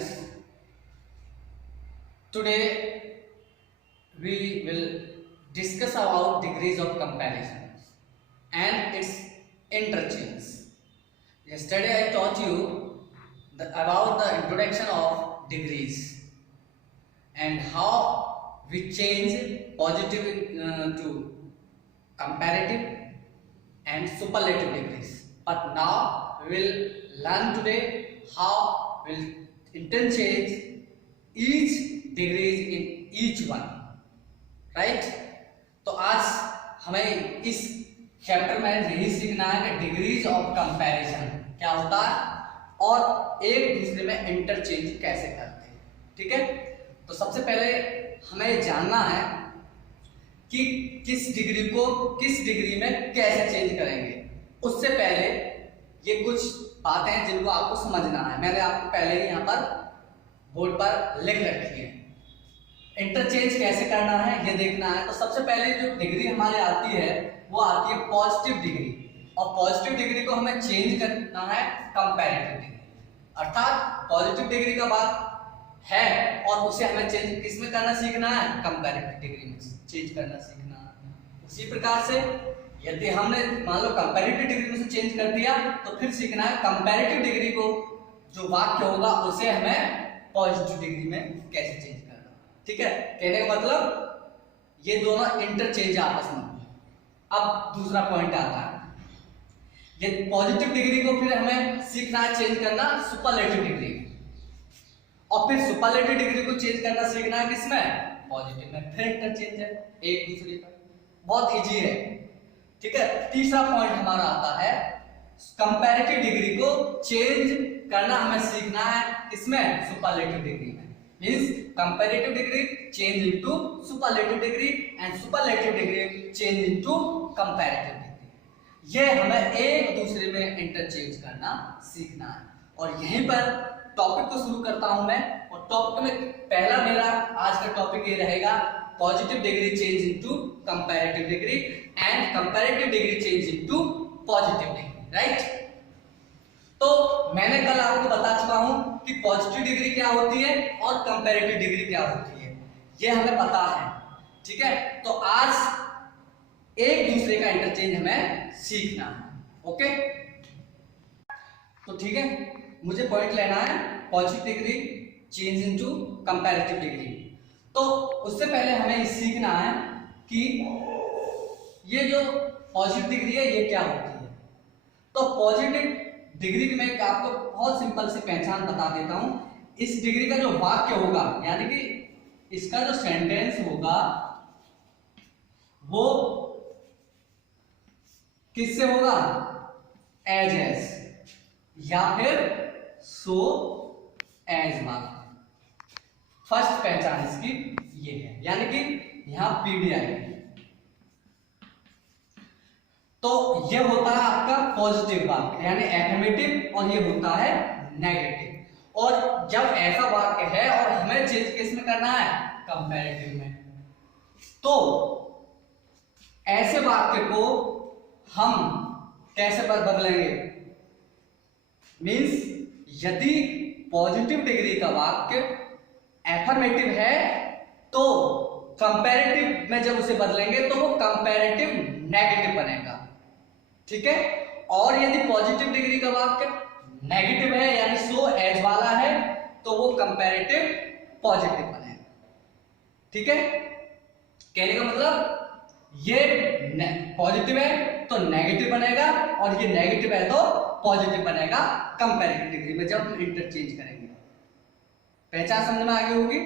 students, today we will discuss about degrees of comparison and its interchange. Yesterday I taught you about the introduction of degrees and how we change positive to comparative and superlative degrees. But now we will learn today how we will interchange each degrees in each one, right? तो आज हमें इस chapter में यही सीखना है कि degrees of comparison क्या होता है और एक दूसरे में इंटरचेंज कैसे करते हैं, ठीक है? तो सबसे पहले हमें जानना है कि किस डिग्री को किस डिग्री में कैसे चेंज करेंगे। उससे पहले ये कुछ बातें हैं जिनको आपको समझना है, मैंने आपको पहले ही यहाँ पर बोर्ड पर लिख रखी है। इंटरचेंज कैसे करना है ये देखना है। तो सबसे पहले जो डिग्री हमारे आती है वो आती है पॉजिटिव डिग्री, और पॉजिटिव डिग्री को हमें चेंज करना है कंपैरेटिव डिग्री, अर्थात पॉजिटिव डिग्री का बात है और उसे हमें चेंज किस में करना सीखना है, कंपैरेटिव डिग्री में चेंज करना सीखना है। उसी प्रकार से यदि हमने मान लो कंपैरेटिव डिग्री में से चेंज कर दिया तो फिर सीखना है कंपैरेटिव डिग्री को जो वाक्य होगा उसे हमें पॉजिटिव डिग्री में कैसे चेंज करना, ठीक है? कहने का मतलब ये दोनों इंटरचेंज आपस में। अब दूसरा पॉइंट आता है, ये पॉजिटिव डिग्री को फिर हमें सीखना है चेंज करना सुपरलेटिव डिग्री, और फिर सुपरलेटिव डिग्री को चेंज करना सीखना है किसमें, पॉजिटिव में। फिर इंटरचेंज है एक दूसरे का, बहुत इजी है, ठीक है? तीसरा पॉइंट हमारा आता है कंपैरेटिव डिग्री को चेंज करना हमें सीखना है इसमें सुपरलेटिव डिग्री में। Means comparative degree change into superlative degree and superlative degree change into comparative degree. ये हमें एक दूसरे में इंटरचेंज करना सीखना है। और यहीं पर टॉपिक को शुरू करता हूं मैं, और टॉपिक में पहला मेरा आज का टॉपिक ये रहेगा positive degree change into comparative degree and comparative degree change into positive degree, right? तो मैंने कल आपको बता चुका हूं कि पॉजिटिव डिग्री क्या होती है और कंपैरेटिव डिग्री क्या होती है, ये हमें पता है, ठीक है? तो आज एक दूसरे का इंटरचेंज हमें सीखना है, ओके? तो ठीक है, मुझे पॉइंट लेना है positive degree change into comparative degree. तो उससे पहले हमें ये सीखना है कि ये जो पॉजिटिव डिग्री है ये क्या होती है। तो पॉजिटिव डिग्री की मैं आपको बहुत सिंपल सी पहचान बता देता हूं। इस डिग्री का जो वाक्य होगा, यानी कि इसका जो सेंटेंस होगा वो किससे होगा, एज या फिर सो एज वाला। फर्स्ट पहचान इसकी ये है, यानी कि यहां पीडी आएगी। तो ये होता है आपका पॉजिटिव वाक्य यानी एफर्मेटिव, और ये होता है नेगेटिव। और जब ऐसा वाक्य है और हमें चेंज किस में करना है, कंपैरेटिव में, तो ऐसे वाक्य को हम कैसे बदलेंगे। मींस यदि पॉजिटिव डिग्री का वाक्य एफर्मेटिव है तो कंपैरेटिव में जब उसे बदलेंगे तो वो कंपैरेटिव नेगेटिव बनेगा, ठीक है? और यदि पॉजिटिव डिग्री का वाक्य नेगेटिव है यानी सो एज वाला है तो वो कंपैरेटिव पॉजिटिव बनेगा, ठीक है? कहने का मतलब ये पॉजिटिव है तो नेगेटिव बनेगा, और ये नेगेटिव है तो पॉजिटिव बनेगा कंपैरेटिव डिग्री में जब हम इंटरचेंज करेंगे। पहचान समझ में आ गई होगी।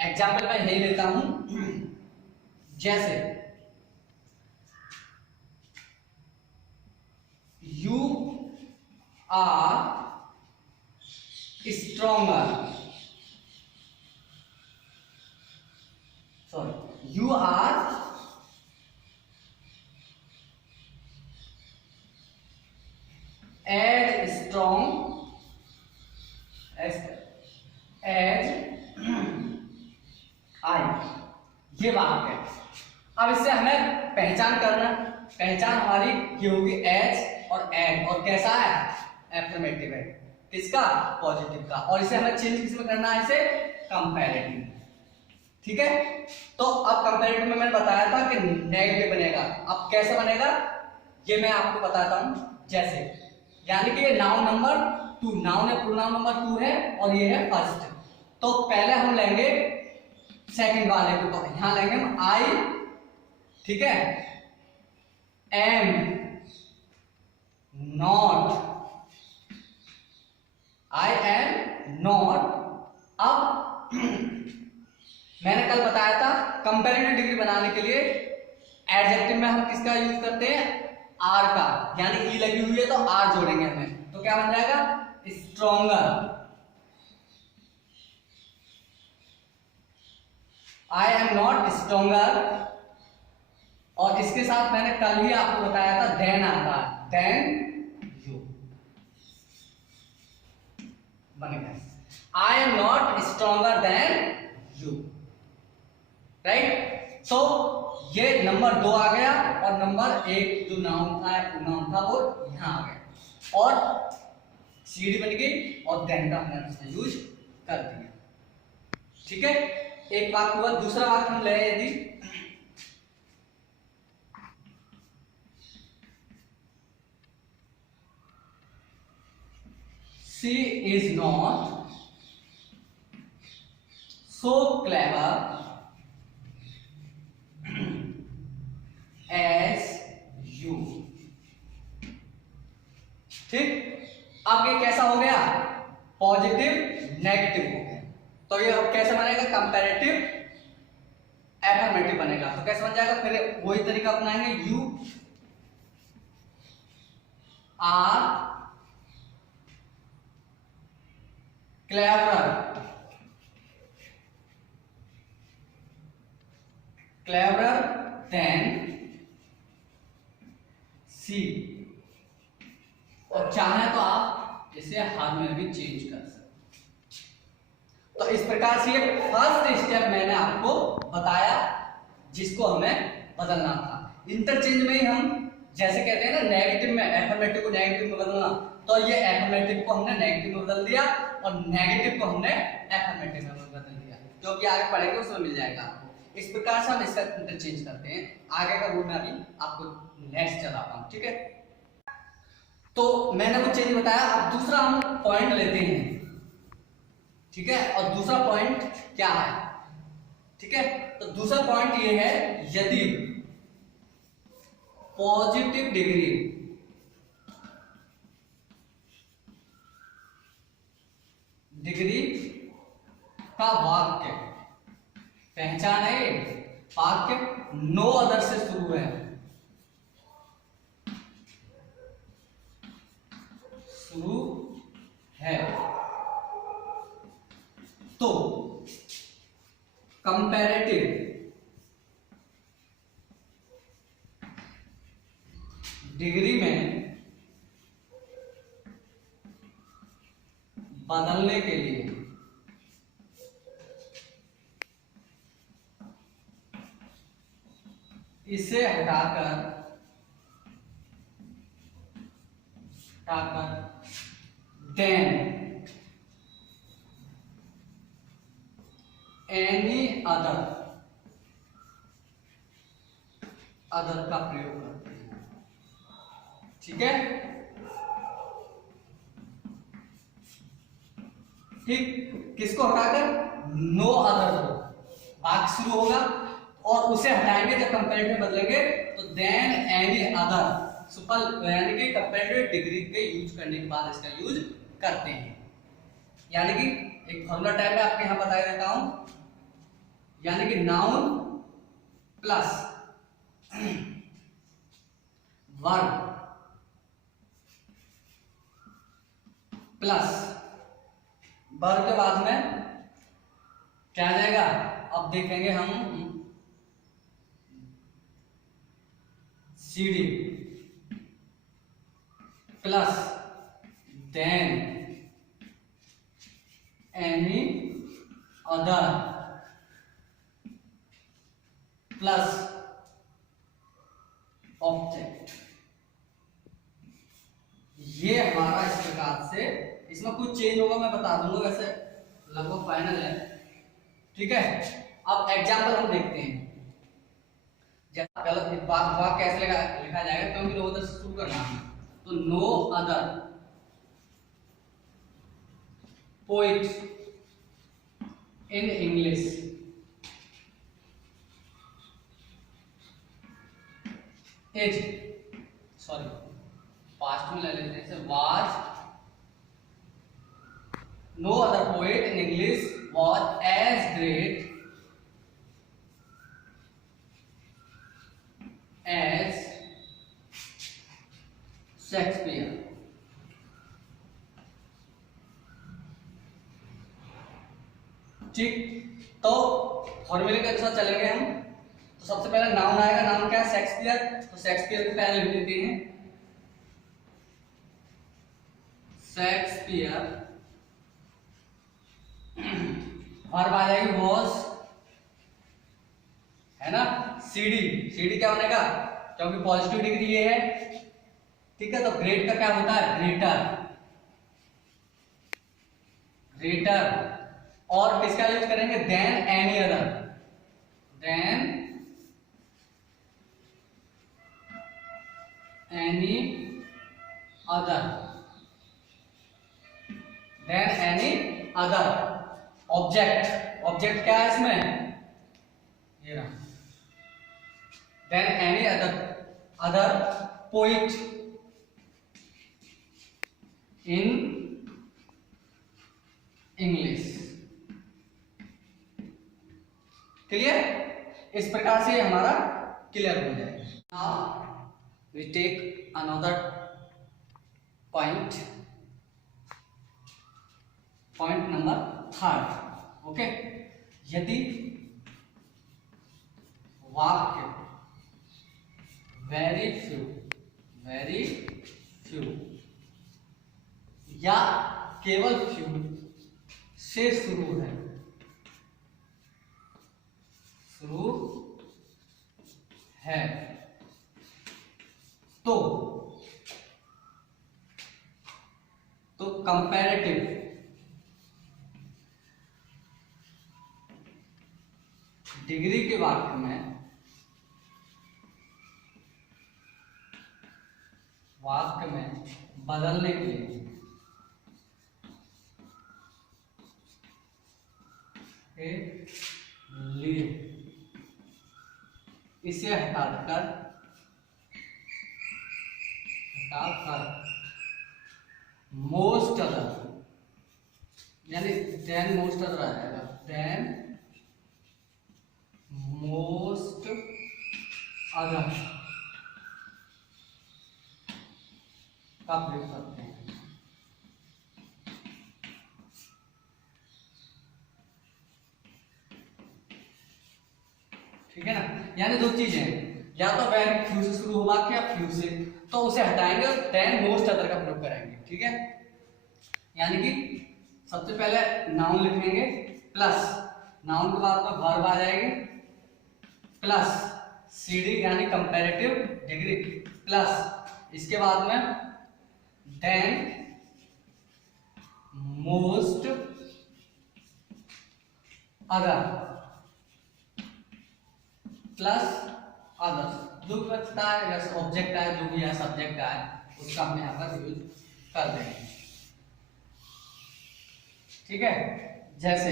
एग्जाम्पल मैं यही लेता हूं, जैसे you are stronger, sorry you are as strong as I, ये वाक्य है। अब इससे हमें पहचान करना, पहचान हमारी ये होगी एज और कैसा है, एफर्मेटिव है। किसका? पॉजिटिव का। और इसे हमें चेंज किसमें करना है? इसे कंपैरेटिव। ठीक है, तो अब कंपैरेटिव में मैंने बताया था कि नेगेटिव बनेगा। अब कैसे बनेगा ये मैं आपको बताता हूं। जैसे यानी कि नाउन नंबर 2, नाउन है, प्रोनाउन नंबर 2 है और ये है फर्स्ट। तो पहले हम लेंगे सेकंड वाले को, तो यहां लेंगे हम आई, ठीक है, am not, I am not. अब मैंने कल बताया था कंपैरेटिव डिग्री बनाने के लिए एडजेक्टिव में हम किसका यूज करते हैं? आर का, यानी ई लगी हुई है तो आर जोड़ेंगे हमें, तो क्या बन जाएगा? Stronger. I am not stronger. और इसके साथ मैंने कल ही आपको बताया था देन आता है, देन यू बनेगा। I am not stronger than you, right. तो ये नंबर 2 आ गया और नंबर 1 जो नाउन था, प्रोनाउन था, वो यहां आ गया और सीडी बन गई और देन का हमने उसमें यूज कर दिया। ठीक है, एक वाक्य हुआ। दूसरा वाक्य हम ले, यदि she is not so clever as you, ठीक। अब ये कैसा हो गया? पॉजिटिव नेगेटिव हो गया। तो ये अब कैसे बनेगा? कंपैरेटिव एफर्मेटिव बनेगा। तो कैसे बन जाएगा? फिर वही तरीका अपनाएंगे, you are cleverer than she। और चाहे तो आप इसे हाथ में भी चेंज कर सकते। तो इस प्रकार से ये फर्स्ट स्टेप मैंने आपको बताया जिसको हमें बदलना था। इंटरचेंज में ही हम जैसे कहते हैं ना, नेगेटिव में एफर्मेटिव को नेगेटिव में बदलना, तो ये एफर्मेटिव को हमने नेगेटिव में बदल दिया और नेगेटिव को हमने एफर्मेटिव में बदल दिया। जो कि आगे पढ़ेंगे उसमें मिल जाएगा आपको। इस प्रकार से हम इसका इंटरचेंज करते हैं। आगे का रूल मैं अभी आपको नेक्स्ट चलाता हूं, ठीक है। तो मैंने वो चेंज बताया। अब दूसरा हम पॉइंट लेते हैं, ठीक है। और दूसरा पॉइंट क्या है? ठीक है, तो दूसरा पॉइंट ये है, यदि पॉजिटिव डिग्री का वाक्य, पहचान है, वाक्य नो अदर से शुरू है, तो कंपैरेटिव डिग्री में बदलने के लिए इसे हटाकर देन एनी अदर का प्रयोग करते हैं, ठीक है। ठीक, किसको हटाकर? नो अदर को, वाक्य शुरू होगा और उसे हटाएंगे जब कंपैरेटिव बदलेंगे, तो देन एनी अदर सुपर, यानी कि कंपैरेटिव डिग्री के यूज करने के बाद इसका यूज करते हैं। यानी कि एक फॉर्मूला टाइप में आपके यहां बता देता हूं, यानी कि noun plus verb plus verb के बाद में क्या आ जाएगा? अब देखेंगे हम CD plus than any other plus object. ये हमारा इस प्रकार से इसमें कुछ चेंज होगा मैं बता दूंगा, वैसे लगभग फाइनल है। ठीक है, अब एग्जाम्पल हम देखते हैं। गलत वाक्य कैसे लिखा जाएगा, क्योंकि उधर से शुरू करना है। तो no other poet in English is, sorry past में ले लेते हैं, was, no other poet in English was as great as Shakespeare. ठीक, तो फॉर्मूले के अनुसार चलेंगे हम। तो सबसे पहले नाउन आएगा, नाउन क्या है, शेक्सपियर। तो शेक्सपियर को पहले लिख देते हैं, शेक्सपियर। वर्ब आ जाएगी वॉज, है ना। सीडी, सीडी क्या बनेगा, क्योंकि पॉजिटिव डिग्री ये है। ठीक है, तो ग्रेट का क्या होता है, ग्रेटर, ग्रेटर। और किसका यूज करेंगे, than any other, than any other, than any other. Object, object क्या है इसमें, ये रहा, than any other, other poet in English. Clear, इस प्रकार से हमारा क्लियर हो जाएगा। Now we take another point, point number 3। Okay, यदि वाक्य वेरी फ्यू या केवल फ्यू से शुरू है, तो कंपैरेटिव डिग्री के वाक्य में बदलने के लिए इसे हटाकर मोस्ट अदर, यानी देन मोस्ट अदर आ जाएगा, देन मोस्ट अदर का प्रयोग करते हैं। ठीक है ना, यानी दो चीजें हैं, या तो वेरी फ्यू से शुरू होगा क्या फ्यू से, तो उसे हटाएंगे, देन मोस्ट अदर का प्रयोग करेंगे। ठीक है, यानी कि सबसे पहले नाउन लिखेंगे, प्लस नाउन के बाद में वर्ब आ जाएगी, प्लस सीडी यानी कंपैरेटिव डिग्री, प्लस इसके बाद में than most other plus others, जो भी बचता है, जैसे ऑब्जेक्ट है, जो भी है सब्जेक्ट है, उसका हम यहाँ पर यूज कर देंगे। ठीक है, जैसे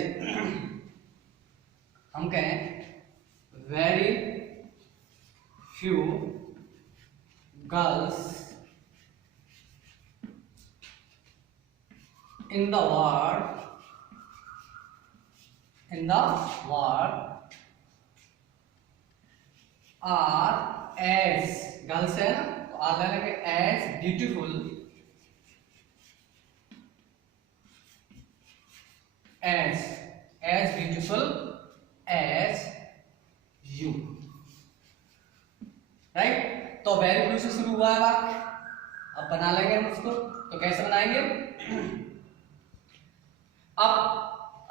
हम कहें very few girls in the world are as, girls है ना, तो आर लेंगे as beautiful as you, right. तो वेरी फ्यू से शुरू हुआ है वाक्य, अब बना लेंगे हम उसको। तो कैसे बनाएंगे, अब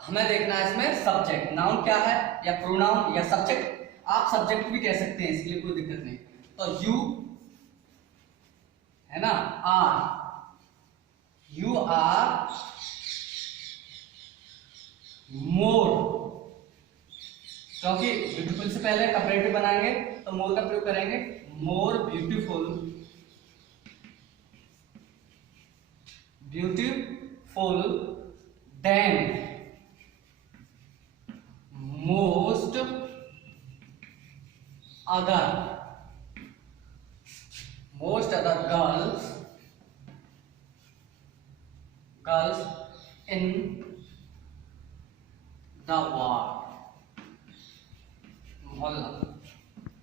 हमें देखना है इसमें सब्जेक्ट, नाउन क्या है या प्रोनाउन या सब्जेक्ट, आप सब्जेक्ट भी कह सकते हैं, इसलिए कोई दिक्कत नहीं। तो यू है ना, आर, यू आर मोर, क्योंकि ब्यूटीफुल से पहले कंपैरेटिव बनाएंगे तो मोर का प्रयोग करेंगे, more beautiful, beautiful then most other girls in the world, मोहल्ला,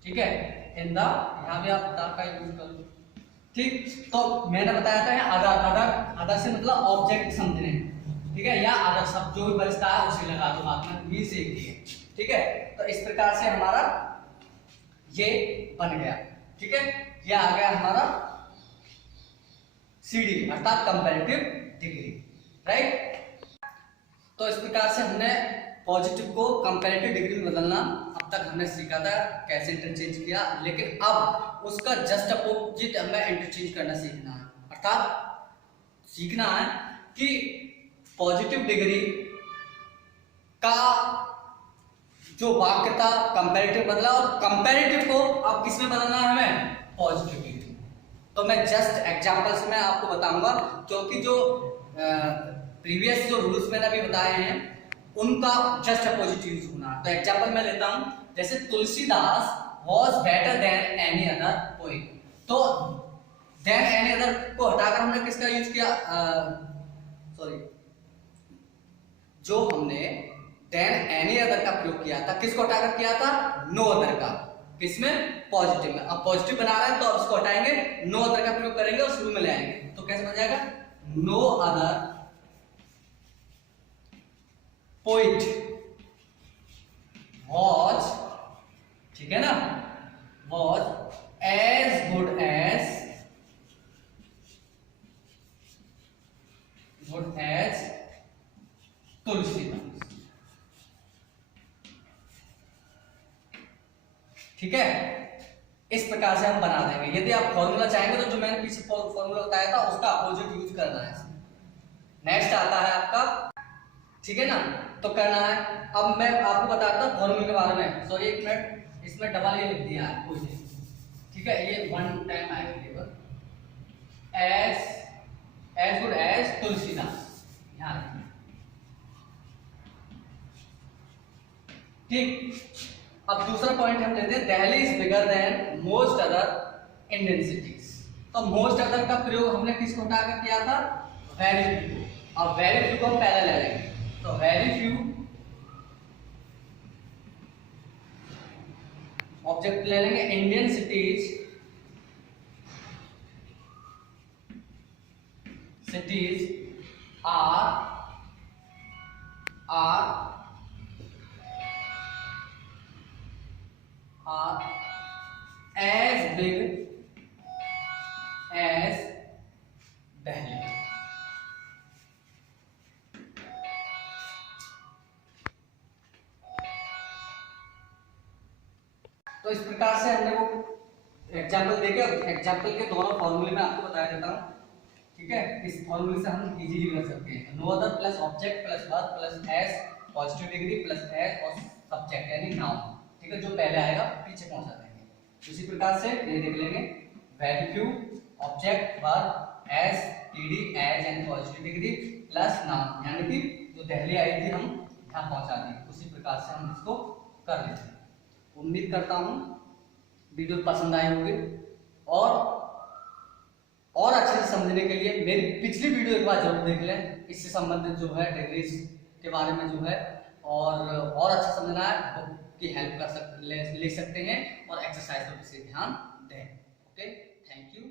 ठीक है। इन द, यहां भी आप द का यूज करो, ठीक। तो मैंने बताया था अदर से मतलब ऑब्जेक्ट समझने, ठीक है, या अदर शब्द जो भी बचता है उसे लगा दो हाथ में, भी सीख दिए, ठीक है। तो इस प्रकार से हमारा ये बन गया, ठीक है। ये आ गया हमारा सीडी अर्थात कंपैरेटिव डिग्री, राइट। तो इस प्रकार से हमने पॉजिटिव को कंपैरेटिव डिग्री में बदलना अब तक हमने सीखा था, कैसे इंटरचेंज किया, लेकिन अब उसका जस्ट अपोजिट हमें इंटरचेंज करना सीखना है, अर्थात सीखना है कि पॉजिटिव डिग्री का जो वाक्य था कंपैरेटिव बदला, और कंपैरेटिव को अब किस में बदलना है हमें, पॉजिटिव डिग्री। तो मैं जस्ट एग्जांपल्स में आपको बताऊंगा, क्योंकि जो प्रीवियस जो रूल्स मैंने अभी बताए हैं उनका जस्ट अपोजिट यूज होना। तो एग्जांपल मैं लेता हूं, जैसे Tulsidas was better than any other poet, तो than any other को हटाकर हमने किसका यूज किया, सॉरी, जो हमने than any other का प्रयोग किया था, किसको हटाकर किया था, no other का, किसमें, पॉजिटिव में। अब पॉजिटिव बना रहा है तो अब इसको हटाएंगे, no other का प्रयोग करेंगे और शुरू में ले आएंगे, तो कैसे बन जाएगा, no other poet was, ठीक है ना, was as good as Tulsidas, ठीक है। इस प्रकार से हम बना देंगे। यदि आप फॉर्मूला चाहेंगे तो जो मैंने पीछे फॉर्मूला बताया था उसका अपोजिट यूज करना है। नेक्स्ट आता है आपका, ठीक है ना, तो करना है। अब मैं आपको बताता हूँ फॉर्मूले के बारे में, सॉरी एक मिनट, इसमें डबल ये लिख दिया है, कोई नहीं, ठीक है, ये वन टाइम आएगा केवल, एज गुड एज तुलसीदास, यहाँ ठीक। अब दूसरा पॉइंट हम लेते हैं, Delhi is bigger than most other Indian cities. तो मोस्ट अदर का प्रयोग हमने किसको हटाकर किया था, वेरी फ्यू। अब वेरी फ्यू को हम पहले ले लेंगे, तो वेरी फ्यू ऑब्जेक्ट ले लेंगे, Indian cities are as big as Delhi। तो इस प्रकार से हमने वो एग्जाम्पल देके, एग्जाम्पल के दोनों फॉर्मूले में आपको बता देता हूँ, ठीक है। इस फॉर्मूले से हम इजीली बना सकते हैं, no other plus object plus verb plus as positive degree plus as और सब्जेक्ट यानी नाउन, ठीक है, जो पहले आएगा पीछे पहुंचा देंगे। उसी प्रकार से ये देख लेंगे, very few object verb as टीडी as and positive degree plus noun, यानी कि जो दिल्ली आई थी हम यहाँ पहुंचा दी। उसी प्रकार से हम इसको कर लेते हैं। उम्मीद करता हूँ वीडियो पसंद आई होगी, और अच्छे से समझने के लिए मेरी पिछली वीडियो एक बार जरूर देख लें, इससे संबंधित जो है डिग्रीज के बारे में जो है, और अच्छा समझना है, बुक की हेल्प ले सकते हैं और एक्सरसाइज पर विशेष ध्यान दें। Okay, thank you.